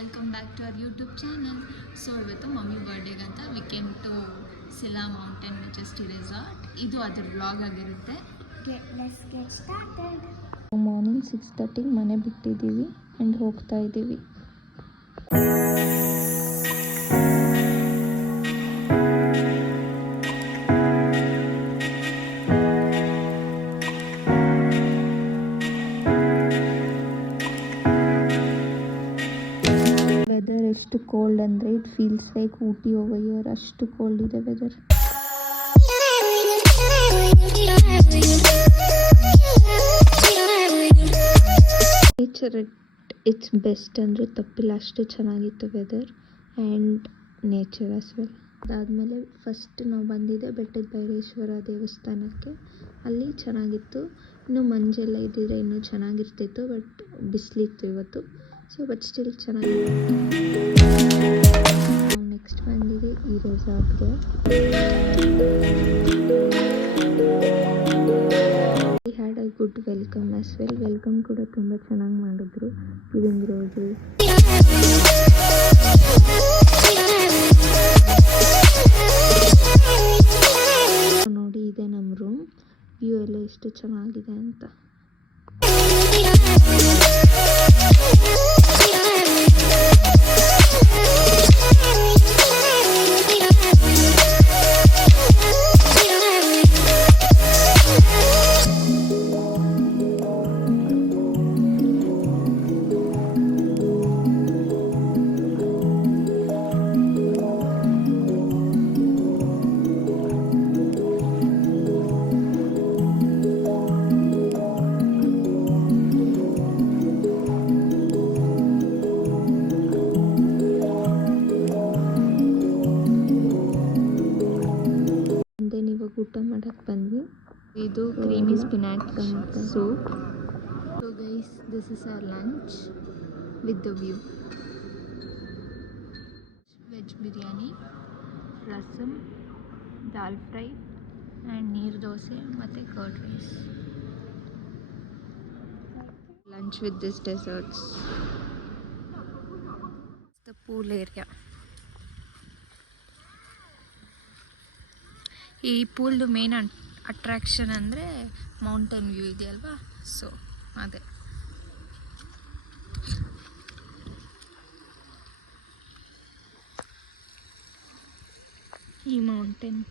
Welcome back to our YouTube channel. So ಇವತ್ತು mummy ಬರ್ಡೇಗೆ ಅಂತ we came to Sila Mountain Majesty Resort. ಇದು ಅದ್ರ ವ್ಲಾಗ್ ಆಗಿರುತ್ತೆ. ಮಾರ್ನಿಂಗ್ 6:30 ಮನೆ ಬಿಟ್ಟಿದ್ದೀವಿ ಆ್ಯಂಡ್ ಹೋಗ್ತಾ ಇದ್ದೀವಿ. ವೆದರ್ ಎಷ್ಟು ಕೋಲ್ಡ್ ಅಂದರೆ it feels like Ooty over here. ಅಷ್ಟು ಕೋಲ್ಡ್ ಇದೆ ವೆದರ್. ನೇಚರ್ ಇಟ್ಸ್ ಬೆಸ್ಟ್ ಅಂದರೆ ತಪ್ಪಿಲ್ಲ. ಅಷ್ಟು ಚೆನ್ನಾಗಿತ್ತು weather and nature as well. ಅದಾದಮೇಲೆ ಫಸ್ಟ್ ನಾವು ಬಂದಿದ್ದೆ ಬೆಟ್ಟದ ಭೈರೇಶ್ವರ ದೇವಸ್ಥಾನಕ್ಕೆ. ಅಲ್ಲಿ ಚೆನ್ನಾಗಿತ್ತು. ಇನ್ನು ಮಂಜೆಲ್ಲ ಇದ್ದಿದ್ರೆ ಇನ್ನೂ ಚೆನ್ನಾಗಿರ್ತಿತ್ತು, ಬಟ್ ಬಿಸಿಲಿತ್ತು ಇವತ್ತು. ಸೊ ಬಟ್ ಸ್ಟಿಲ್ ಚೆನ್ನಾಗಿತ್ತು. ನಾವು ನೆಕ್ಸ್ಟ್ ಬಂದಿದೆ ಈ ರೆಸಾರ್ಟ್ಗೆ. We had a good welcome as well. Welcome ಕೂಡ ತುಂಬ ಚೆನ್ನಾಗಿ ಮಾಡಿದ್ರು. Giving roses. ನೋಡಿ, ಇದೆ ನಮ್ಮ ರೂಮ್. ವ್ಯೂ ಎಲ್ಲ ಎಷ್ಟು ಚೆನ್ನಾಗಿದೆ ಅಂತ. ಊಟ ಮಾಡಕ್ಕೆ ಬಂದ್ವಿ. ಇದು creamy spinach soup. So guys, this is our lunch with the view. Veg biryani, rasam, dal fry and neer dosa ಮತ್ತು curd rice. Lunch with this desserts. The pool area. ಈ ಪೂಲ್ದು ಮೇನ್ ಅಟ್ರಾಕ್ಷನ್ ಅಂದರೆ ಮೌಂಟೇನ್ ವ್ಯೂ ಇದೆಯಲ್ವಾ, ಸೊ ಅದೇ. ಈ ಮೌಂಟೇನ್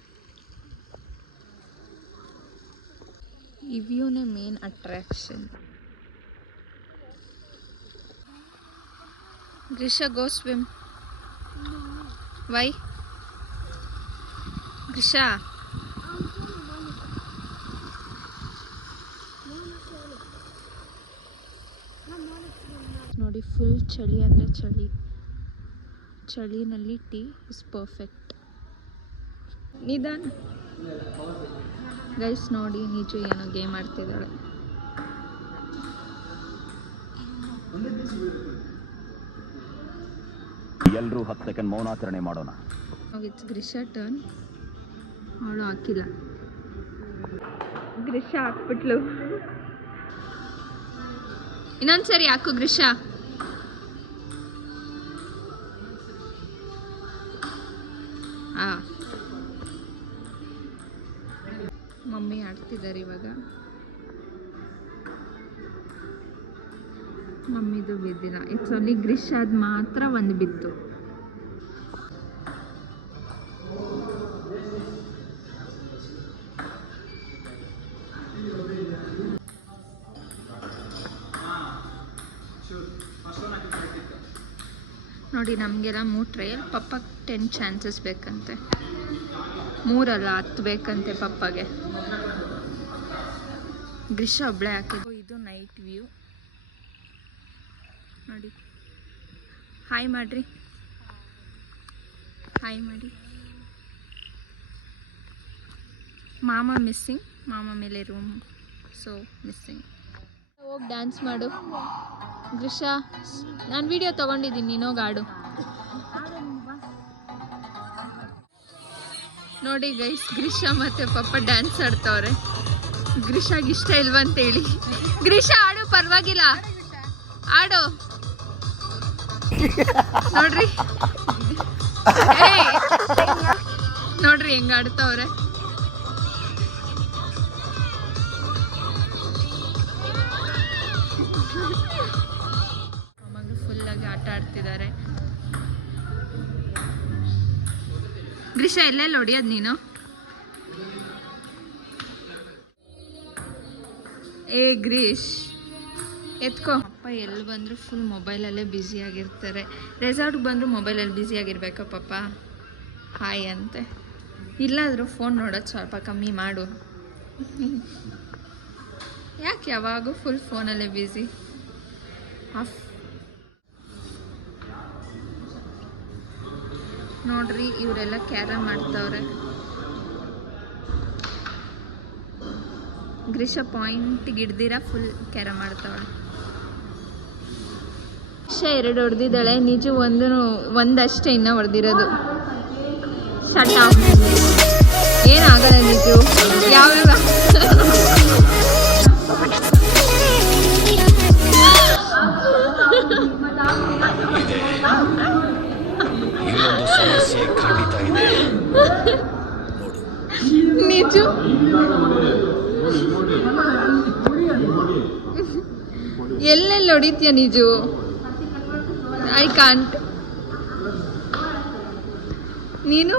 ಈ ವ್ಯೂನೇ main attraction. Grisha, go swim. Why Grisha? ನೋಡಿ, ಫುಲ್ ಚಳಿ ಅಂದರೆ ಚಳಿ. ಚಳಿನಲ್ಲಿ ಟೀ ಇಸ್ ಪರ್ಫೆಕ್ಟ್. ನಿಧಾನ ಗೈಸ್. ನೋಡಿ, ನೀಚು ಏನೋ ಗೇಮ್ ಆಡ್ತಿದ್ದಾಳೆ. ಎಲ್ಲರೂ 10 ಸೆಕೆಂಡ್ ಮೌನಾಚರಣೆ ಮಾಡೋಣ. It's Grisha turn. ಅವಳು ಹಾಕಿಲ್ಲ. ಗ್ರಿಷಾ ಹಾಕ್ಬಿಟ್ಲು. ಇನ್ನೊಂದ್ಸರಿ ಹಾಕು ಗ್ರಿಷಾ. ಮಮ್ಮಿ ಆಡ್ತಿದ್ದಾರೆ ಇವಾಗ. ಮಮ್ಮಿದು ಬಿದ್ದಿಲ್ಲ. ಇಟ್ಸ್ ಓನ್ಲಿ ಗ್ರಿಷಾದ್ ಮಾತ್ರ ಒಂದು ಬಿತ್ತು. ನೋಡಿ, ನಮಗೆಲ್ಲ 3 ಟ್ರಯಲ್. ಪಪ್ಪಗೆ 10 ಚಾನ್ಸಸ್ ಬೇಕಂತೆ. 3 ಅಲ್ಲ, 10 ಬೇಕಂತೆ ಪಪ್ಪಗೆ. ಗ್ರಿಷಾ ಒಬ್ಬಳೇ ಹಾಕಿದ್ದು. ಇದು ನೈಟ್ ವ್ಯೂ ನೋಡಿ. ಹಾಯ್ ಮಾಡ್ರಿ. ಹಾಯ್ ಮಾಡಿ. ಮಾಮ ಮಿಸ್ಸಿಂಗ್. ಮಾಮ ಮೇಲೆ ರೂಮ್, ಸೊ ಮಿಸ್ಸಿಂಗ್. ಹೋಗಿ ಡ್ಯಾನ್ಸ್ ಮಾಡು ಗ್ರಿಷಾ. ನಾನು ವಿಡಿಯೋ ತೊಗೊಂಡಿದ್ದೀನಿ, ನೀನೋಗಿ ಆಡು. ನೋಡಿ ಗೈಸ್, ಗ್ರಿಷಾ ಮತ್ತು ಪಪ್ಪ ಡ್ಯಾನ್ಸ್ ಆಡ್ತವ್ರೆ. ಗ್ರಿಷಾಗೆ ಇಷ್ಟ ಇಲ್ವಂತೇಳಿ. ಗ್ರಿಷಾ ಆಡು, ಪರವಾಗಿಲ್ಲ, ಆಡು. ನೋಡ್ರಿ ಏಯ್! ನೋಡ್ರಿ ಹೆಂಗ ಆಡ್ತಾವ್ರೆ. ಮಗಳು ಫುಲ್ ಆಗಿ ಆಟ ಆಡ್ತಿದ್ದಾರೆ. ಗ್ರೀಷ ಎಲ್ಲೆಲ್ಲಿ ಹೊಡಿಯೋದು ನೀನು? ಏ ಗ್ರೀಶ್ ಎತ್ಕೋ. ಅಪ್ಪ ಎಲ್ಲಿ ಬಂದರೂ ಫುಲ್ ಮೊಬೈಲಲ್ಲೇ ಬ್ಯುಸಿಯಾಗಿರ್ತಾರೆ. ರೆಸಾರ್ಟ್ಗೆ ಬಂದರೂ ಮೊಬೈಲಲ್ಲಿ ಬ್ಯುಸಿಯಾಗಿರ್ಬೇಕಾ ಪಾಪ? ಹಾಯ್ ಅಂತೆ. ಇಲ್ಲಾದರೂ ಫೋನ್ ನೋಡೋದು ಸ್ವಲ್ಪ ಕಮ್ಮಿ ಮಾಡು. ಯಾಕೆ ಯಾವಾಗೂ ಫುಲ್ ಫೋನಲ್ಲೇ ಬ್ಯುಸಿ? ಆಫ್ ನೋಡ್ರಿ ಇವರೆಲ್ಲ ಕ್ಯಾರಮ್ ಆಡ್ತವ್ರೆ. ಗ್ರೀಷ ಪಾಯಿಂಟಿಗೆ ಹಿಡ್ದಿರ ಫುಲ್ ಕ್ಯಾರಮ್ ಆಡ್ತಾವಳೆ. ಗ್ರೀಷ 2 ಹೊಡೆದಿದ್ದಾಳೆ, ನಿಜ ಒಂದಷ್ಟೇ ಇನ್ನ ಹೊಡೆದಿರೋದು. Shut of. ಏನಾಗಲ್ಲ ನಿಜು. ಯಾವಾಗ ನಿಜು ಎಲ್ಲೆಲ್ಲಿ ಹೊಡಿತೀಯ ನಿಜು? I can't. ನೀನು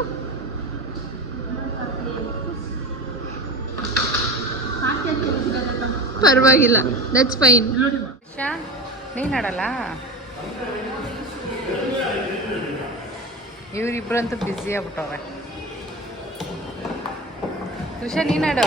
ಪರವಾಗಿಲ್ಲ, ದಟ್ಸ್ ಫೈನ್. ನೀನು ಆಡಲ್ಲ? ಇವರಿಬ್ಬರಂತೂ ಬ್ಯುಸಿ ಆಗ್ಬಿಟ್ಟವ್ರೆ. ತುಷಾ ನೀನಾಡು.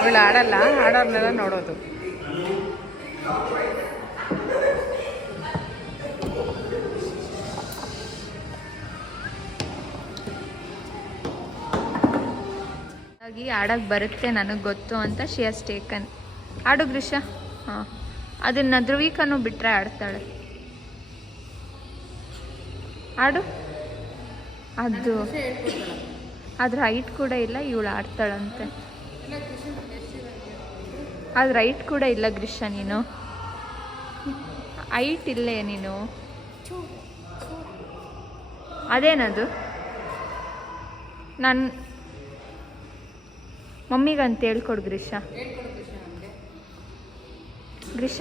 ಇವಳು ಆಡಲ್ಲ, ಆಡೋರ್ನೆಲ್ಲ ನೋಡೋದು. ಆಡಕ್ಕೆ ಬರುತ್ತೆ ನನಗೆ ಗೊತ್ತು ಅಂತ ಶಿ ಹ್ಯಾಸ್ ಟೇಕನ್. ಆಡು ಗ್ರೀಷ. ಹಾಂ, ಅದನ್ನು ಧ್ರುವೀಕನು ಬಿಟ್ಟರೆ ಆಡ್ತಾಳೆ. ಆಡು. ಅದ್ರ ಹೈಟ್ ಕೂಡ ಇಲ್ಲ, ಇವಳು ಆಡ್ತಾಳಂತೆ. ಅದ್ರ ಹೈಟ್ ಕೂಡ ಇಲ್ಲ ಗ್ರೀಷ. ನೀನು ಹೈಟ್ ಇಲ್ಲೇ ನೀನು. ಅದೇನದು? ನಾನು ಮಮ್ಮಿಗಂತ ಹೇಳ್ಕೊಡು ಗ್ರೀಷ. ಗ್ರೀಷ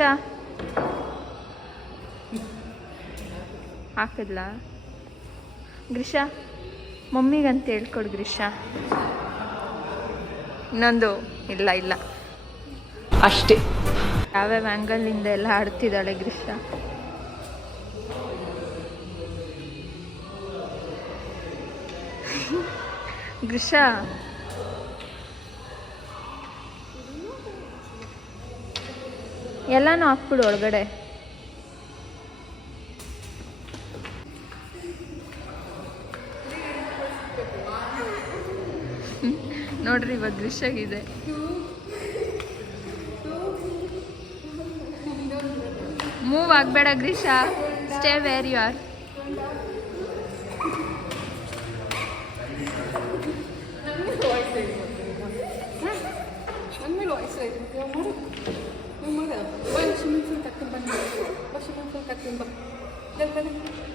ಹಾಕಿದ್ಲ? ಗ್ರೀಷ ಮಮ್ಮಿಗಂತ ಹೇಳ್ಕೊಡು ಗ್ರೀಷ. ಇನ್ನೊಂದು ಇಲ್ಲ ಇಲ್ಲ ಅಷ್ಟೇ. ಯಾವ್ಯಾವ ಆ್ಯಂಗಲಿಂದ ಎಲ್ಲ ಆಡ್ತಿದ್ದಾಳೆ ಗ್ರೀಷ. ಗ್ರೀಷ ಎಲ್ಲನೂ ಹಾಕ್ಬಿಡು ಒಳಗಡೆ. ನೋಡ್ರಿ ಇವಾಗ ಗ್ರೀಷಾಗಿದೆ. ಮೂವ್ ಆಗಬೇಡ Greesha, stay where you are.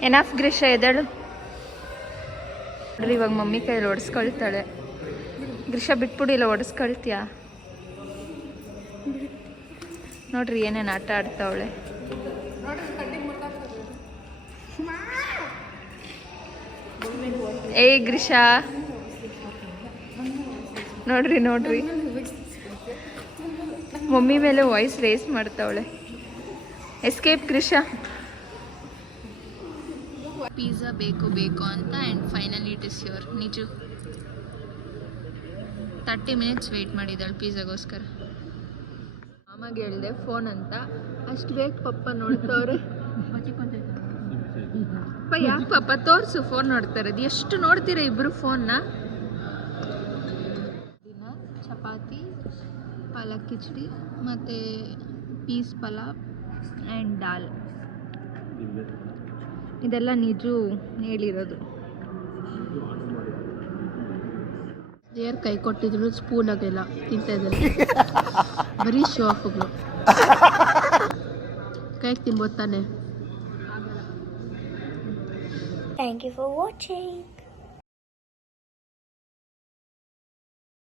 Enough Greesha, ಎದಳು. ನೋಡ್ರಿ ಇವಾಗ ಮಮ್ಮಿ ಕೈಯಲ್ಲಿ ಒಡಿಸ್ಕೊಳ್ತಾಳೆ. ಗ್ರೀಷ ಬಿಟ್ಬಿಡಿಲ್ಲ, ಒಡಿಸ್ಕೊಳ್ತೀಯಾ? ನೋಡ್ರಿ ಏನೇನು ಆಟ ಆಡ್ತಾವಳೆ. ಏಯ್ ಗ್ರೀಷ, ನೋಡ್ರಿ ನೋಡ್ರಿ ಮಮ್ಮಿ ಮೇಲೆ ವಾಯ್ಸ್ ರೇಸ್ ಮಾಡ್ತಾವಳೆ. ಎಸ್ಕೇಪ್ ಗ್ರೀಷ. ಪಿಜ್ಜಾ ಬೇಕು ಬೇಕು ಅಂತ and finally it is your. ನಿಜು 30 minutes wait ಮಾಡಿದ್ದಾಳೆ ಪಿಜ್ಜಾಗೋಸ್ಕರ. ಮಾಮಗೆ ಹೇಳಿದೆ ಫೋನ್ ಅಂತ, ಅಷ್ಟು ಬೇಕು ಪಪ್ಪ ನೋಡ್ತವ್ರೆ. ಅಪ್ಪ ಯಾಕೆ ಪಾಪ ತೋರಿಸು ಫೋನ್ ನೋಡ್ತಾ ಇರೋದು. ಎಷ್ಟು ನೋಡ್ತೀರ ಇಬ್ಬರು ಫೋನ್ನ? ದಿನ ಚಪಾತಿ, ಪಾಲಕ್ ಕಿಚಡಿ ಮತ್ತು ಪೀಸ್ ಪಲಾವ್ ಆ್ಯಂಡ್ ದಾಲ್. ಇದೆಲ್ಲ ನಿಜು ಹೇಳಿರೋದು. ದೇವ್ರ ಕೈ ಕೊಟ್ಟಿದ್ರು ಸ್ಪೂನ್ ಆಗಿಲ್ಲ ತಿಂತಾ ಇದ್ದಾರೆ ಬರೀ ಶೋ ಆಫ್ಗಳು ಕೈಗೆ ತಿನ್ಬೋದು ತಾನೆ. Thank you for watching.